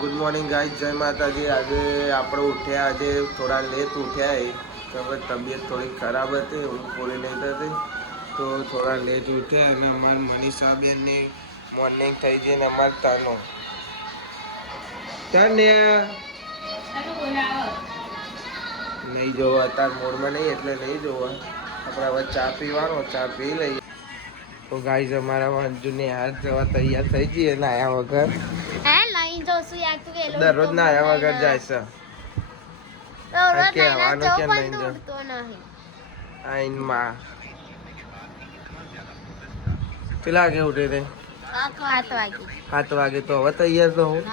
Good morning guys, જય માતાજી। આજે આપણે ઉઠ્યા, આજે થોડા લેટ ઉઠ્યા એ કે તબિયત થોડી ખરાબ હતી, ઊંઘ પૂરી નહીં થતી, તો થોડા લેટ ઉઠ્યા। અને અમારા મનીષાબેનની મોર્નિંગ થઈ ગઈ ને અમારે તનો નહીં જોવા, અત્યારે મૂડમાં નહીં એટલે નહીં જોવા। આપણે હવે ચા પીવાનો, ચા પી લઈએ। તો ગાઈસ અમારા અંજુને હાથ જવા તૈયાર થઈ જઈએ નાયા વગર। દરરોજ નાયા વગર જાય છે, કહેવાનું કેમ નહીં આઈનમાં પેલા વાગે ઉઠે તે 7 વાગે, તો હવે તૈયાર તો હું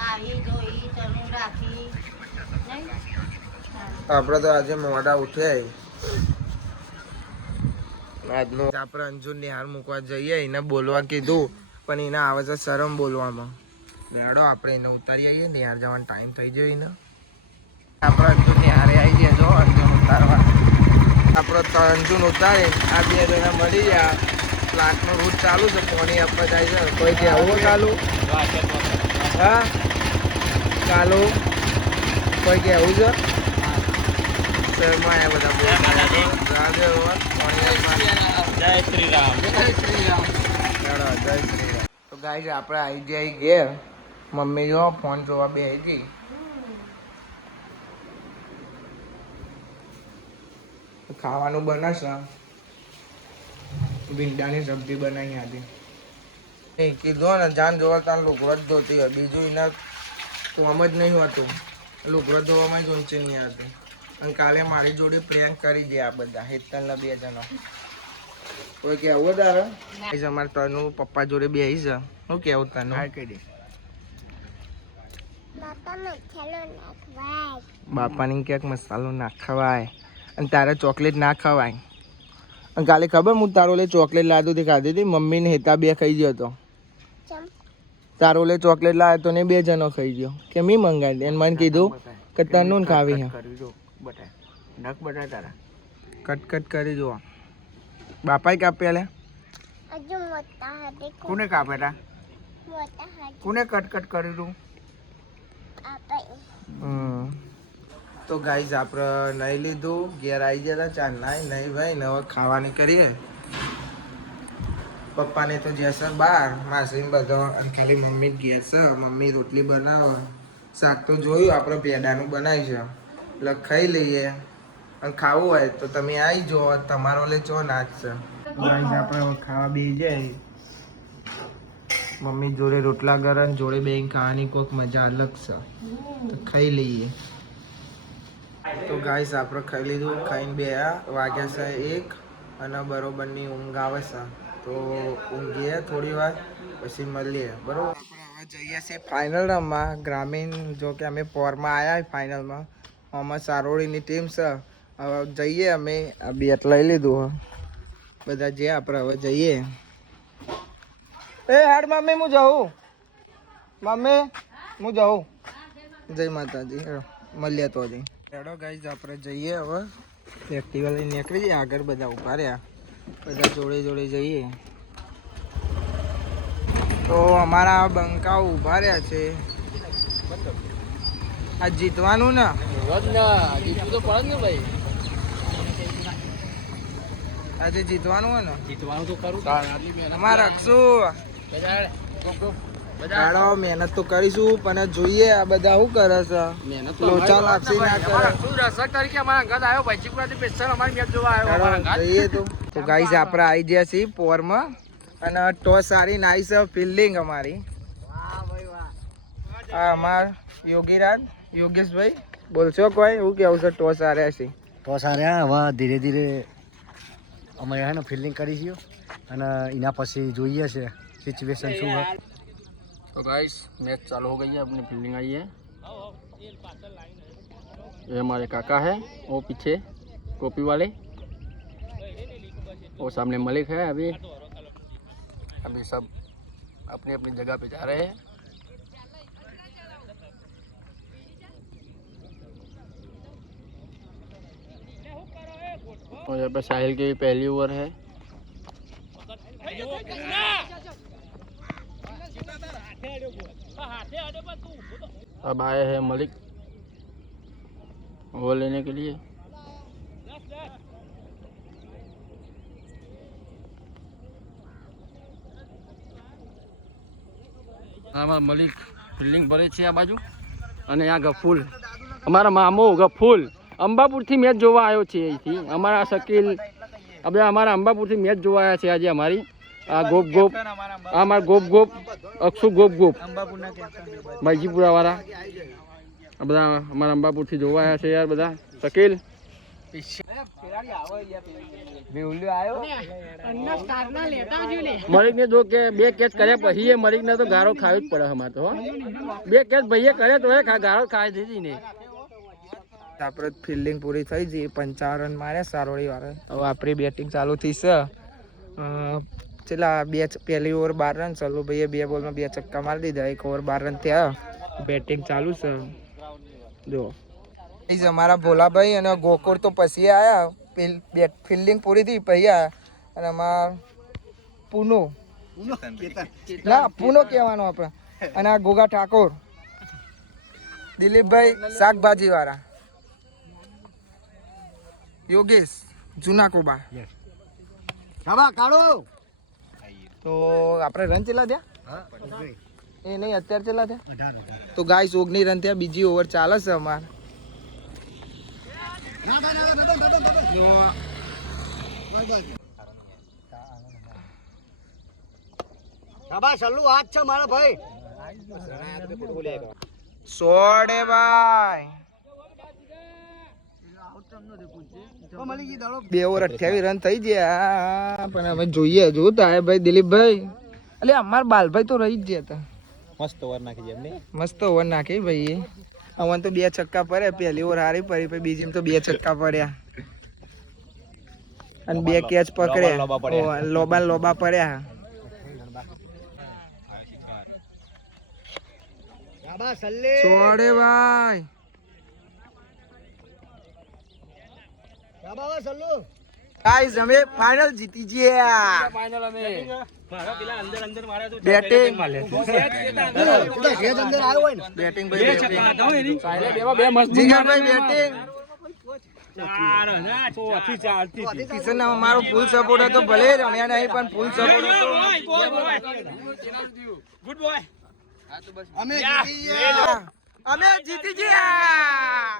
આપણે તો આજે મોડા ઉઠ્યા। આજનું આપણે અંજુ નિહાર મૂકવા જઈએ, એને બોલવા કીધું પણ એને આવે છે શરમ બોલવામાં। લેડો આપણે એને ઉતારી આવીએ, નિહાર જવાનો ટાઈમ થઈ ગયો એને। આપણે અંજુ નિહારે આવી ગયા, જો અંજુન ઉતારવા આપણે તો અંજુન ઉતારી આ બે જણા મળી ગયા। પ્લાન્ટનું રૂટ ચાલુ છે, પાણી આપવા જાય છે। કોઈ કે આવું ચાલુ હા ચાલુ કોઈ કે આવું છે શહેરમાં આ બધા જય શ્રી રામ, જય શ્રી રામ, જય શ્રી રામ। તો ગાઈસ આપણે આવી જાય ઘેર, મમ્મી જો ફોન જોવા બે હતી। ખાવાનું બનાવશે, ભીંડાની સબ્જી બનાવી હતી। કીધું ને જાન જોવા ત્યાં લુગડો જ ધોતી હોય, બીજું એના કોમ જ નહીં હોતું, લુગડો ધોવામાં જ ઊંચી નહીં હતી। અને કાલે મારી જોડે પ્રેન્ક કરી દે આ બધા હેતલના 2 જણા। કોઈ કેવું તારે અમારે તનું પપ્પા જોડે બેસી છે, શું કેવું તનું? બાપાની ક્યાંક મસાલો ના ખવાય અને તારે ચોકલેટ ના ખવાય। અને કાલે ખબર હું તારો લે ચોકલેટ લાદું હતી, ખાધી હતી, મમ્મીને હેતા 2 ખાઈ ગયો હતો। તારો લે ચોકલેટ લાવ્યો તો ને 2 જણો ખાઈ ગયો કે મી મંગાવી દે, અને મને કીધું કે તનું ખાવી હે કટ કરી જો। બાપાએ કાપ્યા લે, કોને કાપ્યા તા, કોને કટ કરી દઉં? તો ગાઈઝ આપણે નહીં લીધું, ઘેર આવી ગયા હતા, ચાલ નહીં ભાઈ ને હવે ખાવાની કરીએ। પપ્પાને તો જશે બહાર, માસીને બધો, અને ખાલી મમ્મી જ ઘેર છે। મમ્મી રોટલી બનાવે, શાક તો જોયું આપણે પેડાનું બનાવી છે, એટલે ખાઈ લઈએ। અને ખાવું હોય તો તમે આવી જાઓ, તમારો લે ચો નાખશે। ગાઈઝ આપણે ખાવા બેસી જાય, મમ્મી જોડે રોટલા ગરમ જોડે બેન ખાવાની કોઈક મજા અલગ છે, તો ખાઈ લઈએ। તો ગાઈસ આપણે ખાઈ લીધું, ખાઈને 2 વાગ્યા છે 1 અને બરોબરની ઊંઘ આવે છે, તો ઊંઘીએ થોડી વાર પછી મળીએ, બરોબર। આપણે હવે જઈએ છીએ ફાઇનલ રમવા ગ્રામીણ, જો કે અમે પોરમાં આવ્યા ફાઇનલમાં, આમાં સારોડીની ટીમ છે। હવે જઈએ અમે, આ બેટ લઈ લીધું બધા, જે આપણે હવે જઈએ। એ હાડ મમ્મી હું જાઉં, મમ્મી હું જાઉં, જય માતાજી, મળ્યા તો જઈ હેડો ગાઈઝ આપણે જઈએ। હવે એક્ટિવા લઈને નીકળી જઈએ, આગળ બધા ઉભા રહ્યા, બધા જોડે જઈએ। તો અમારા બંકાઓ ઉભા રહ્યા છે, આ જીતવાનું ને જીતવું તો પડે ને ભાઈ, આજે જીતવાનું હોય ને, જીતવાનું તો ખરું। અમારે રખશું મહેનત તો કરીશું, પણ જોઈએ આ બધા શું કરે છે, લોચા લાપસી ના કરે। તો ગાઈઝ આપણે આવી ગયા છીએ પોરમાં, અને ટોસ સારી નાઈસ ફિલ્ડિંગ અમારી। હા અમાર યોગેશભાઈ બોલશો કોઈ, એવું કેવું છે? ટોસ હાર્યા છે, ટોસ હાર્યા, હવે ધીરે ધીરે અમે હે ને ફિલ્ડિંગ કરીશું, અને એના પછી જોઈએ છે સિચ્યુએશન શું है। तो गाइस मैच चालू हो गई है, अपनी फील्डिंग आई है। ये हमारे काका है, वो पीछे टोपी वाले, और सामने मलिक है। अभी सब अपनी अपनी जगह पे जा रहे हैं। और यहाँ पे साहिल की पहली ओवर है। अब आए हैं मलिक वो लेने के लिए। આમાં મલિક ફિલ્ડિંગ ભરે છે આ બાજુ અને આ ગફૂલ અમારા મામો ગફૂલ અંબાપુરથી મેચ જોવા આવ્યો છે અહીંથી અમારા શકીલ આપણે અમારા અંબાપુરથી મેચ જોવા આવ્યા છે આજે અમારી આ ગોપ ગોપ આ અમારા ગોપ ગોપ અક્ષુ ગોપ ગોપ ભાઈજીપુરા વાળા આ બધા અમારા અંબાપુરથી જોવા આવ્યા છે યાર બધા શકીલ મલિક ને જો કે 2 કેચ કર્યા પછી મલિક ને તો ગારો ખાવી જ પડે અમારે તો 2 કેચ ભાઈએ કર્યા તો ગારો ખાઈ દીધી ને આપણે ફિલ્ડિંગ પૂરી થઈ ગઈ 55 રન માર્યા સારોડી વાળા હવે આપણી બેટિંગ ચાલુ થઈ છે ચલા પહેલી ઓવર 12 રન ચાલુ ભાઈએ 2 બોલમાં 2 છક્કા મારી દીધા 1 ઓવર 12 રન થયા બેટિંગ ચાલુ છે જો અમારા ભોલાભાઈ અને ગોકુળ તો પછી આયા ફિલ્ડિંગ પૂરી થઈ પછી આયા અને અમારા પૂનો ના પૂનો કહેવાનો આપણે અને આ ગોગા ઠાકોર દિલીપભાઈ શાકભાજી વાળા યોગેશ જૂના કોબા તો આપણે રન ચેલા થયા એ નહીં અત્યારે ચેલા થયા તો ગાઈસ 19 રન થયા બીજી ઓવર ચાલે છે અમારે સોડે ભાઈ 2 ઓવર 28 રન થઈ ગયા પણ હવે જોઈએ જોતા હે ભાઈ દિલીપભાઈ એટલે અમાર બાલભાઈ તો રહી જ ગયા મસ્ત ઓવર નાખી ભાઈ અવન તો 2 છક્કા પડ્યા પહેલી ઓવર હારી પડી પછી બીજી તો 2 છક્કા પડ્યા અને 2 કેચ પકડ્યા લોબા પડ્યા સોડે ભાઈ ગાઈસ અમે ફાઇનલ જીતી ગયા ફાઇનલ અમે બેટિંગ બે મસ્ત જીગરભાઈ બેટિંગ કિશન અમારો ફૂલ સપોર્ટ હતો ભલે રમ્યા નહીં પણ ફૂલ સપોર્ટ હતો ગુડ બોય અમે જીતી ગયા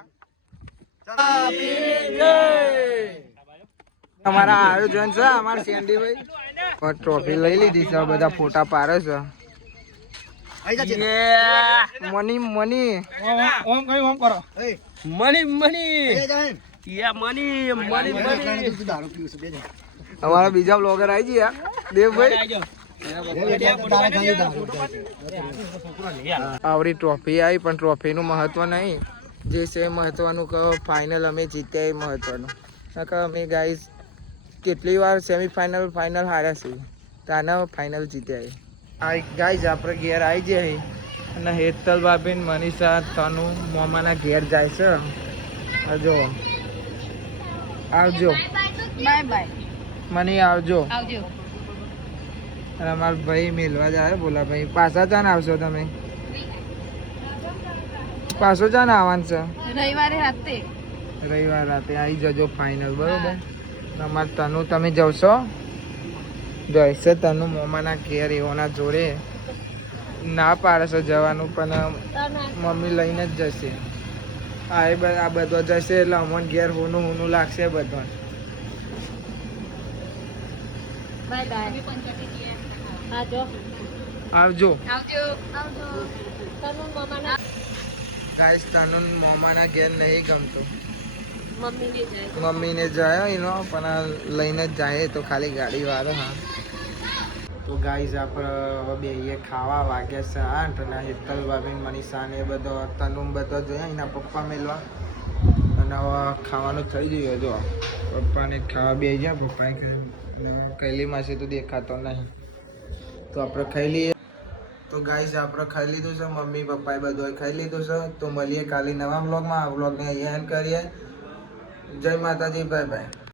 અમારા આયોજન છે અમારા સેન્ડીભાઈ ટ્રોફી લઈ લીધી છે બધા ફોટા પાડે છે મની મની ઓમ કઈ ઓમ કરો મની મની યા મની મની મની અમારા બીજા બ્લોગર આવી ગયા દેવભાઈ આવડી ટ્રોફી આવી પણ ટ્રોફીનું મહત્વ નહીં જે છે મહત્વનું કે ફાઇનલ અમે જીત્યા એ મહત્વનું કે અમે ગાઈઝ કેટલી વાર સેમીફાઇનલ ફાઇનલ હાર્યા છીએ તાના ફાઇનલ જીત્યા આ ગાઈઝ આપણે ઘેર આવી જાય અને હેતલ બાબેન મનીષા તનુ મોમાના ઘેર જાય છે જો આવજો બાય બાય મની આવજો અને અમારા ભાઈ મેલવા જાય બોલા ભાઈ પાછા ચાન આવશો તમે પાછો ચાન આવવાનું છે રવિવાર રાતે આવી જજો ફાઇનલ બરોબર અમારે તનુ તમે જશો જઈશે તનુ મોમાના ઘેર એઓના જોડે ના પાડે છે જવાનું પણ મમ્મી લઈને જ જશે આ બધો જશે એટલે અમને ઘેર હોનું હોનું લાગશે બધો આવજો ગાઈસ તનુ મોમાના ઘેર નહીં ગમતો મમ્મીને જાય એનો પણ લઈને જ જાય તો ખાલી ગાડી વાળો હા તો ગાઈઝ આપણે હવે બેહીએ ખાવા વાગ્યા છે 8 અને હેતલ બાબેન મનીષા ને બધો તનુ બધો જોયા એના પપ્પા મેલવા અને હવે ખાવાનું થઈ ગયું જો પપ્પાને ખાવા બેસી ગયા પપ્પાએ કૈલી માસે તો દેખાતો નહીં તો આપણે ખાઈ લઈએ તો ગાઈઝ આપણે ખાઈ લીધું છે મમ્મી પપ્પાએ બધું ખાઈ લીધું છે તો મળીએ કાલે નવા વ્લોગમાં આ વ્લોગને અહીંયા એન્ડ કરીએ જય માતાજી બાય બાય